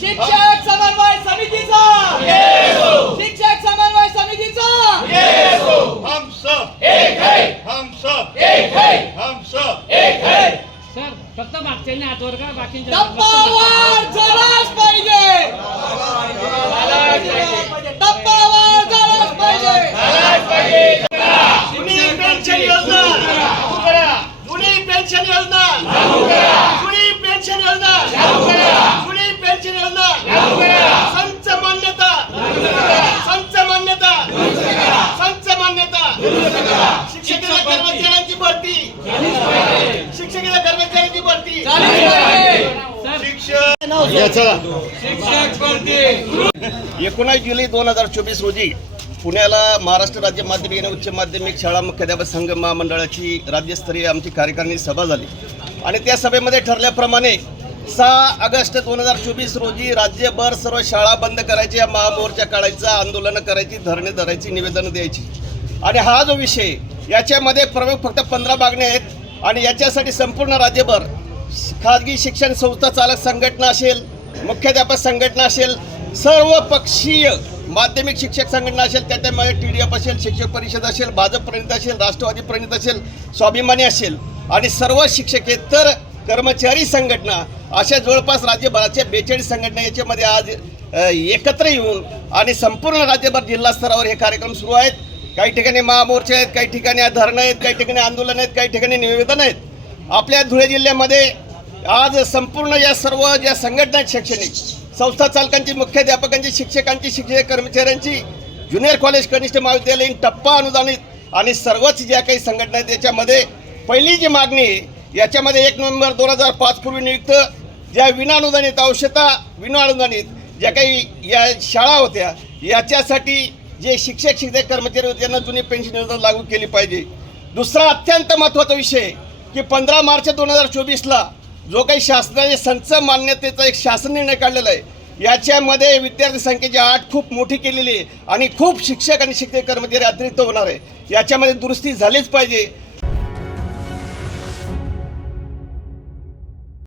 शिक्षक समन्वय समितीचा! शिक्षक समन्वय समितीचा! हम सब! एक है! हम सब! एक है! हम सब! सर फक्त मागच्याने हातवर का बाकीच्या टप्पावर झालाच पाहिजे टप्पावर झालाच पाहिजे जुनी पेन्शन योजना लागू करा जुनी पेन्शन योजना लागू करा जुनी पेन्शन योजना लागू करा जुनी पेन्शन योजना लागू करा संच मान्यता संच मान्यता संच मान्यता शिक्षकाच्या कर्मचाऱ्यांची भरती. शिक्षकाच्या कर्मचाऱ्यांची भरती. एकोणावीस जुलै दोन हजार चोवीस रोजी पुण्याला महाराष्ट्र राज्य माध्यमिक आणि उच्च माध्यमिक शाळा मुख्याध्यापक संघ महामंडळाची राज्यस्तरीय आमची कार्यकारिणी सभा झाली. आणि त्या सभेमध्ये ठरल्याप्रमाणे सहा ऑगस्ट दोन हजार चोवीस रोजी राज्यभर सर्व शाळा बंद करायच्या महामोर्चा काढायचा आंदोलनं करायची धरणे धरायची निवेदनं द्यायची. आणि हा जो विषय याच्यामध्ये प्रमुख फक्त पंधरा मागण्या आहेत. आणि याच्यासाठी संपूर्ण राज्यभर खाजगी शिक्षण संस्था चालक संघटना असेल मुख्याध्यापक संघटना असेल सर्व पक्षीय माध्यमिक शिक्षक संघटना असेल त्याच्यामध्ये टी डी एफ असेल शिक्षक परिषद असेल भाजप प्रणित असेल राष्ट्रवादी प्रणित असेल स्वाभिमानी असेल. आणि सर्व शिक्षकेतर कर्मचारी संघटना अशा जवळपास राज्यभराच्या बेचाळीस संघटना याच्यामध्ये आज एकत्र येऊन आणि संपूर्ण राज्यभर जिल्हा स्तरावर हे कार्यक्रम सुरू आहेत. काही ठिकाणी महामोर्चे आहेत काही ठिकाणी धरणं आहेत काही ठिकाणी आंदोलन आहेत काही ठिकाणी निवेदन आहेत. आपल्या धुळे जिल्ह्यामध्ये आज संपूर्ण या सर्व ज्या संघटना आहेत शैक्षणिक संस्था चालकांची मुख्याध्यापकांची शिक्षकांची शिक्षक कर्मचाऱ्यांची ज्युनियर कॉलेज कनिष्ठ महाविद्यालयीन टप्पा अनुदानित आणि सर्वच ज्या काही संघटना आहेत त्याच्यामध्ये पहिली जी मागणी आहे याच्यामध्ये एक नोव्हेंबर दोन हजार पाच पूर्वी नियुक्त ज्या विनाअनुदानित औषधा विनाअनुदानित ज्या काही या शाळा होत्या याच्यासाठी जे शिक्षक शिक्षक कर्मचारी होते त्यांना जुनी पेन्शन योजना लागू केली पाहिजे. दुसरा अत्यंत महत्त्वाचा विषय की पंधरा मार्च दोन हजार चोवीसला जो काही शासनाने संच मान्यतेचा एक शासन निर्णय काढलेला आहे याच्यामध्ये विद्यार्थी संख्येची आठ खूप मोठी केलेली आहे आणि खूप शिक्षक आणि शिक्षक कर्मचारी अतिरिक्त होणार आहे. याच्यामध्ये दुरुस्ती झालीच पाहिजे.